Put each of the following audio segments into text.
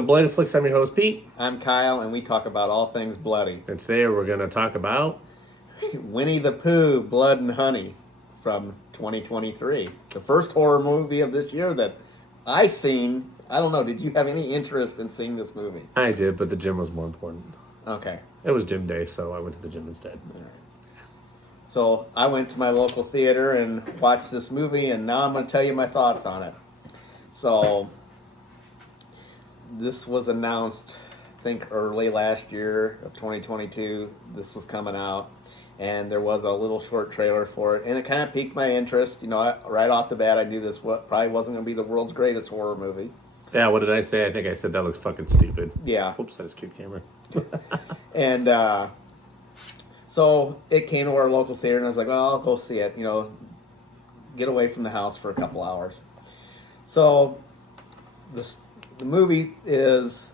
to Bloody Flicks. I'm your host, Pete. I'm Kyle, and we talk about all things bloody. And today we're going to talk about... Winnie the Pooh, Blood and Honey from 2023. The first horror movie of this year that I seen. I don't know, did you have any interest in seeing this movie? I did, but the gym was more important. Okay. It was gym day, so I went to the gym instead. All right. So I went to my local theater and watched this movie, and now I'm going to tell you my thoughts on it. So this was announced, I think, early last year of 2022. This was coming out, and there was a little short trailer for it, and it kind of piqued my interest. You know, right off the bat, I knew this probably wasn't going to be the world's greatest horror movie. Yeah, what did I say? I think I said that looks fucking stupid. Yeah. Oops, that is cute camera. And so it came to our local theater, and I was like, well, I'll go see it, you know, get away from the house for a couple hours. So the movie is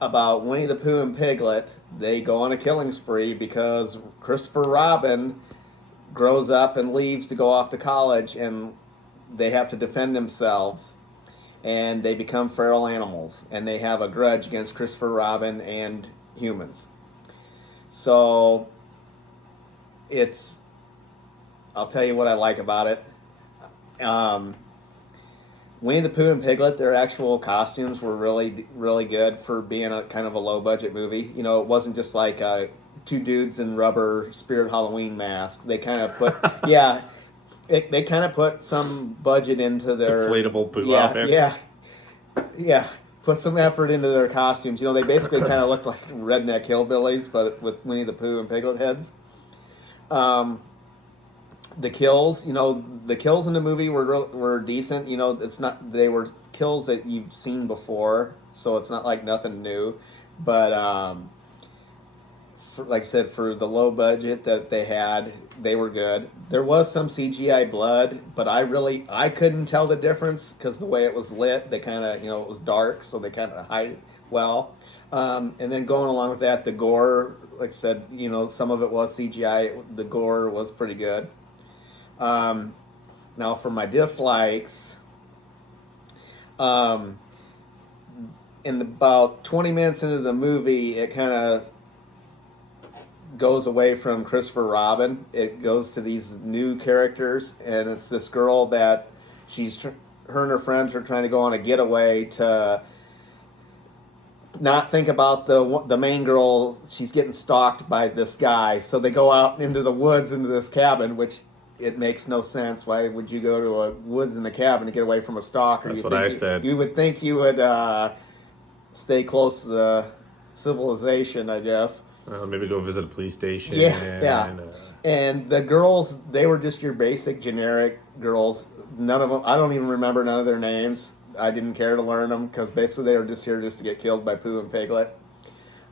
about Winnie the Pooh and Piglet. They go on a killing spree because Christopher Robin grows up and leaves to go off to college, and they have to defend themselves, and they become feral animals, and they have a grudge against Christopher Robin and humans. So I'll tell you what I like about it. Winnie the Pooh and Piglet, their actual costumes were really, really good for being a kind of a low budget movie. You know, it wasn't just like two dudes in rubber Spirit Halloween masks. They kind of put, they kind of put some budget into their inflatable Pooh outfit. Yeah. Put some effort into their costumes. You know, they basically kind of looked like redneck hillbillies, but with Winnie the Pooh and Piglet heads. The kills, you know, the kills in the movie were decent. You know, they were kills that you've seen before, so it's not like nothing new. But like I said, for the low budget that they had, they were good. There was some CGI blood, but I couldn't tell the difference because the way it was lit, they kind of, you know, it was dark, so they kind of hide it well. And then going along with that, the gore, like I said, you know, some of it was CGI. The gore was pretty good. Now for my dislikes, in about 20 minutes into the movie, it kind of goes away from Christopher Robin. It goes to these new characters, and it's this girl that her and her friends are trying to go on a getaway to not think about the main girl. She's getting stalked by this guy, so they go out into the woods into this cabin, which it makes no sense. Why would you go to a woods in the cabin to get away from a stalker? That's what I said. You would think you would stay close to the civilization, I guess. Maybe go visit a police station. Yeah. And the girls, they were just your basic generic girls. None of them, I don't even remember none of their names. I didn't care to learn them because basically they were just here just to get killed by Pooh and Piglet.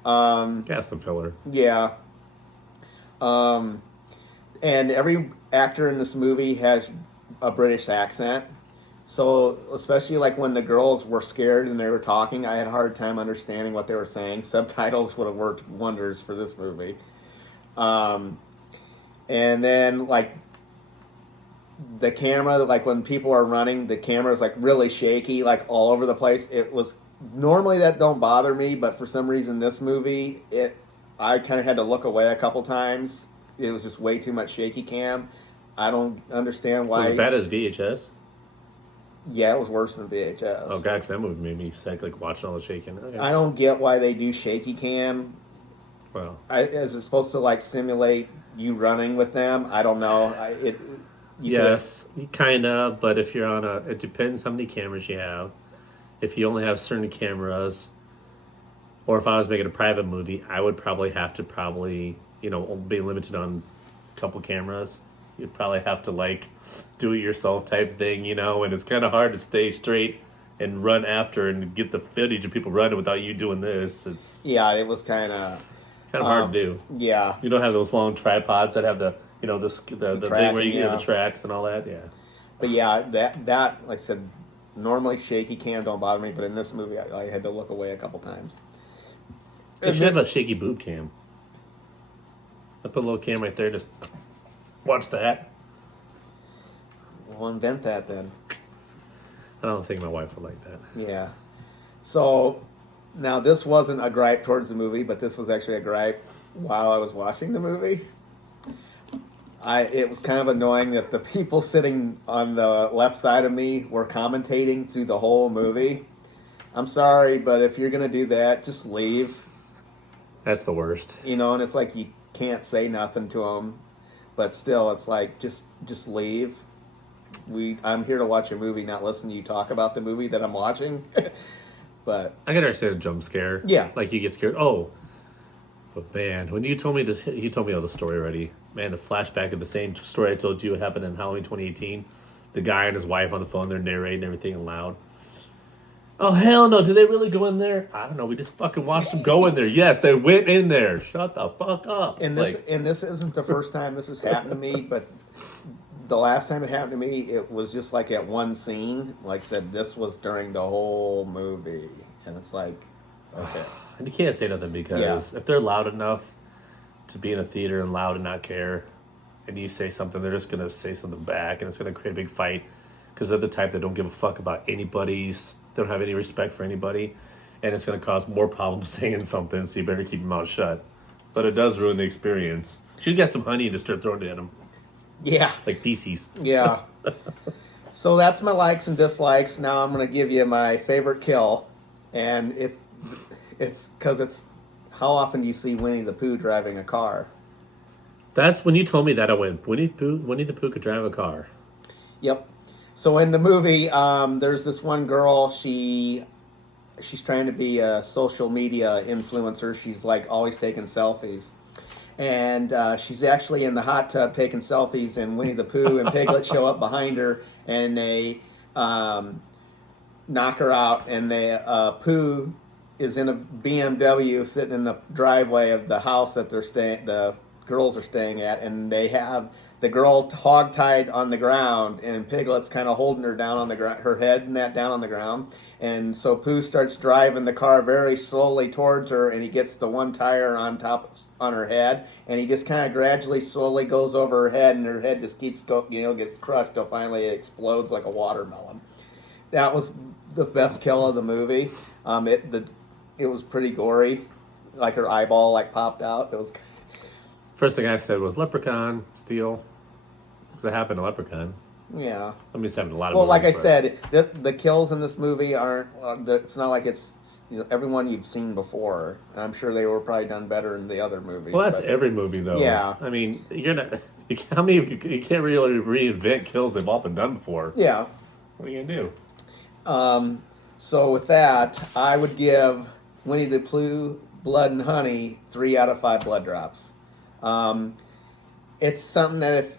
Some filler. Yeah. And every actor in this movie has a British accent. So especially like when the girls were scared and they were talking, I had a hard time understanding what they were saying. Subtitles would have worked wonders for this movie. And then like the camera, like when people are running, the camera is like really shaky, like all over the place. It was normally that don't bother me, but for some reason this movie, I kind of had to look away a couple times. It was just way too much shaky cam. I don't understand why. Was it as bad as VHS? Yeah, it was worse than VHS. Oh, God, because that movie made me sick, like, watching all the shaking. Okay. I don't get why they do shaky cam. Well. Is it supposed to, like, simulate you running with them? I don't know. Yes, kind of, but if you're on it depends how many cameras you have. If you only have certain cameras, or if I was making a private movie, I would probably have to you know, be limited on a couple cameras. You'd probably have to, like, do it yourself type thing, you know, and it's kind of hard to stay straight and run after and get the footage of people running without you doing this. Yeah, it was kind of hard to do. Yeah. You don't have those long tripods that have the thing where you get the tracks and all that, yeah. But yeah, that like I said, normally shaky cam don't bother me, but in this movie I had to look away a couple times. They should have a shaky boob cam. I put a little cam right there, just watch that. We'll invent that then. I don't think my wife would like that. Yeah. So Now, this wasn't a gripe towards the movie, but this was actually a gripe while I was watching the movie. It was kind of annoying that the people sitting on the left side of me were commentating through the whole movie. I'm sorry, but if you're gonna do that, just leave. That's the worst. You know, and it's like you can't say nothing to them, but still, it's like just leave. I'm here to watch a movie, not listen to you talk about the movie that I'm watching. But I can understand a jump scare. yeah, Like you get scared. Oh, but man, when you told me this, you told me all the story already. Man, the flashback of the same story I told you happened in Halloween 2018. The guy and his wife on the phone, they're narrating everything loud. Oh, hell no. Did they really go in there? I don't know. We just fucking watched them go in there. Yes, they went in there. Shut the fuck up. and this isn't the first time this has happened to me, but the last time it happened to me, it was just like at one scene. Like I said, this was during the whole movie, and it's like, okay, and you can't say nothing because if they're loud enough to be in a theater and loud and not care, and you say something, they're just going to say something back, and it's going to create a big fight because they're the type that don't give a fuck about anybody's, they don't have any respect for anybody, and it's going to cause more problems saying something, so you better keep your mouth shut. But it does ruin the experience. Should get some honey and just start throwing it at them. yeah, Like feces. yeah. So that's my likes and dislikes. Now I'm going to give you my favorite kill, and it's because it's how often do you see Winnie the Pooh driving a car? That's when you told me that I went, Winnie the Pooh could drive a car. Yep. So in the movie, there's this one girl. She's trying to be a social media influencer. She's like always taking selfies, and she's actually in the hot tub taking selfies. And Winnie the Pooh and Piglet show up behind her, and they knock her out. And Pooh is in a BMW sitting in the driveway of the house that the girls are staying at, and they have the girl hog-tied on the ground, and Piglet's kind of holding her down on the ground, her head and that down on the ground. And so Pooh starts driving the car very slowly towards her, and he gets the one tire on her head, and he just kind of gradually, slowly goes over her head, and her head just gets crushed till finally it explodes like a watermelon. That was the best kill of the movie. It was pretty gory, like her eyeball like popped out. It was. First thing I said was Leprechaun, Steel. Because it happened to Leprechaun. Yeah. I mean, it's happened to a lot of Well, movies, like I said, the kills in this movie aren't. It's not like it's everyone you've seen before. And I'm sure they were probably done better in the other movies. Well, that's every movie, though. Yeah. I mean, you're not. How many? You can't really reinvent kills they've all been done before. Yeah. What are you gonna do? So with that, I would give Winnie the Pooh, Blood and Honey 3 out of 5 blood drops. It's something that if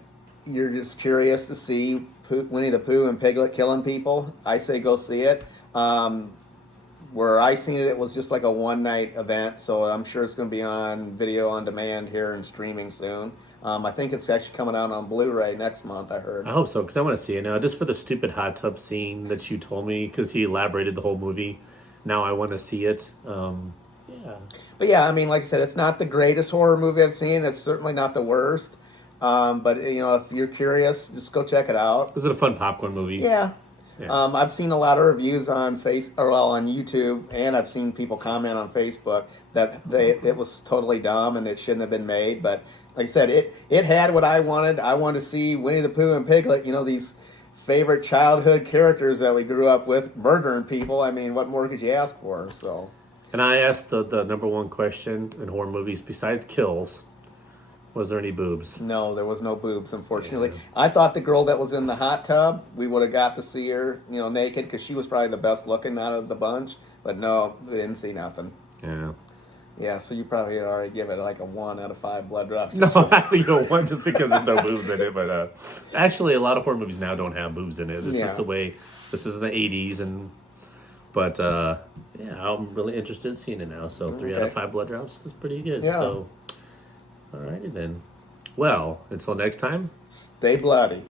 you're just curious to see Winnie the Pooh and Piglet killing people, I say go see it. Where I seen it, it was just like a one-night event, so I'm sure it's going to be on video on demand here and streaming soon. I think it's actually coming out on Blu-ray next month, I heard. I hope so, because I want to see it now. Just for the stupid hot tub scene that you told me, because he elaborated the whole movie. Now I want to see it. Yeah. But yeah, I mean, like I said, it's not the greatest horror movie I've seen. It's certainly not the worst. But if you're curious, just go check it out. Is it a fun popcorn movie? Yeah. I've seen a lot of reviews on on YouTube, and I've seen people comment on Facebook that it was totally dumb and it shouldn't have been made. But like I said, it had what I wanted. I wanted to see Winnie the Pooh and Piglet. These favorite childhood characters that we grew up with murdering people. I mean, what more could you ask for? So. And I asked the number one question in horror movies besides kills: was there any boobs? No, there was no boobs, unfortunately. Yeah. I thought the girl that was in the hot tub, we would have got to see her, naked, because she was probably the best looking out of the bunch. But no, we didn't see nothing. Yeah. Yeah, so you probably already give it like a 1 out of 5 blood drops. No, one just because there's no boobs in it. But actually, a lot of horror movies now don't have boobs in it. This is the way. This is in the 80s, But I'm really interested in seeing it now. So 3 out of 5 blood drops is pretty good. Yeah. So, alrighty then. Well, until next time, stay bloody.